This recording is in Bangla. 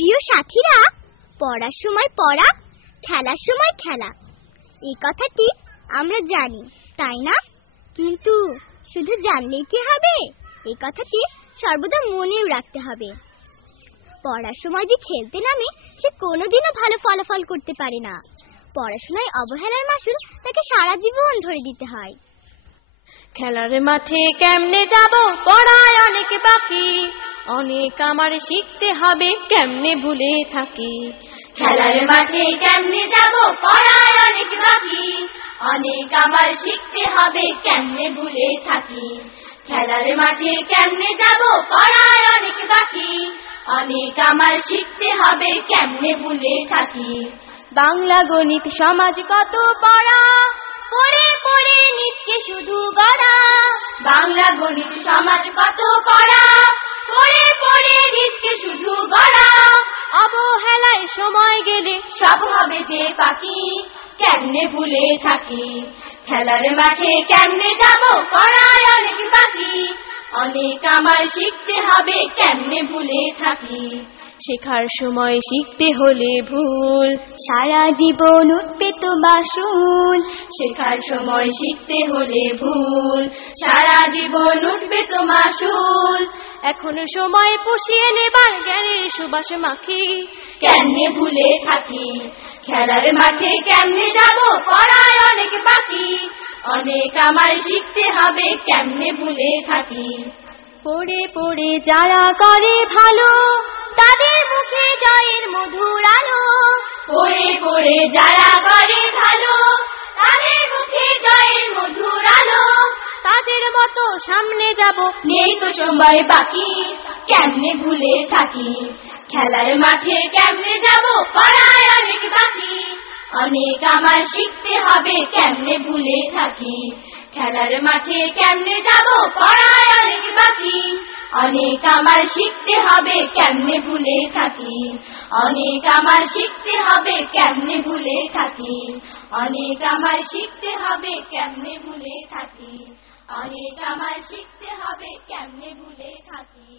প্রিয় সাথীরা, পড়ার সময় পড়া, খেলার সময় খেলা, এই কথাটি আমরা জানি, তাই না? কিন্তু শুধু জানলেই কি হবে? এই কথাটি সর্বদা মনেও রাখতে হবে। পড়ার সময় যে খেলতে নামে, সে কোনোদিনও ভালো ফলাফল করতে পারে না। পড়াশোনায় অবহেলার মাসুল তাকে সারা জীবন ধরে দিতে হয়। খেলার মাঠে কেমনে যাব, পড়ায় অনেক বাকি, অনেক আমার শিখতে হবে, কেমনে ভুলে থাকি। খেলার মাঠে কেমনে যাব, পড়ায় অনেক বাকি, অনেক আমার শিখতে হবে, কেমনে ভুলে থাকি। খেলার মাঠে কেমনে যাব, পড়ায় অনেক বাকি, অনেক আমার শিখতে হবে, কেমনে ভুলে থাকি। বাংলা গণিত সমাজ কত পড়া, পড়ে পড়ে নিজকে শুধু গড়া। বাংলা গণিত সমাজ কত পড়া, পড়ে পড়ে নিজকে শুধু গড়া। অবহেলায় সময় গেলে সব হবে যে বাকি, কেমনে ভুলে থাকি। খেলার মাঠে কেমনে যাব, পড়ায় অনেক বাকি, অনেক আমার শিখতে হবে, কেমনে ভুলে থাকি। শেখার সময় শিখতে হলে ভুল, সারা জীবন উঠবে তো মাসুল। শেখার সময় শিখতে হলে ভুল, সারা জীবন উঠবে তো মাসুল। এখনো সময় পুষিয়ে নেবার জ্ঞানের সুবাস মাখি, কেমনে ভুলে থাকি। খেলার মাঠে কেমনে যাব, পড়ায় অনেক বাকি, অনেক আমার শিখতে হবে, কেমনে ভুলে থাকি। পড়ে পড়ে যারা করে ভালো, তাদের মুখে জয়ের মধুর আলো। পড়ে পড়ে যারা করে ভালো, তাদের মুখে জয়ের মধুর আলো। তাদের মতো সামনে যাব, নেই তো সময় বাকি, কেমনে ভুলে থাকি। খেলার মাঠে কেমনে যাব, পড়ায় অনেক বাকি, অনেক আমার শিখতে হবে, কেমনে ভুলে থাকি। খেলার মাঠে কেমনে যাব, পড়ায় অনেক বাকি, অনেক আমার শিখতে হবে, কেমনে ভুলে থাকি। অনেক আমার শিখতে হবে, কেমনে ভুলে থাকি। অনেক আমার শিখতে হবে, কেমনে ভুলে থাকি। অনেক আমার শিখতে হবে, কেমনে ভুলে থাকি।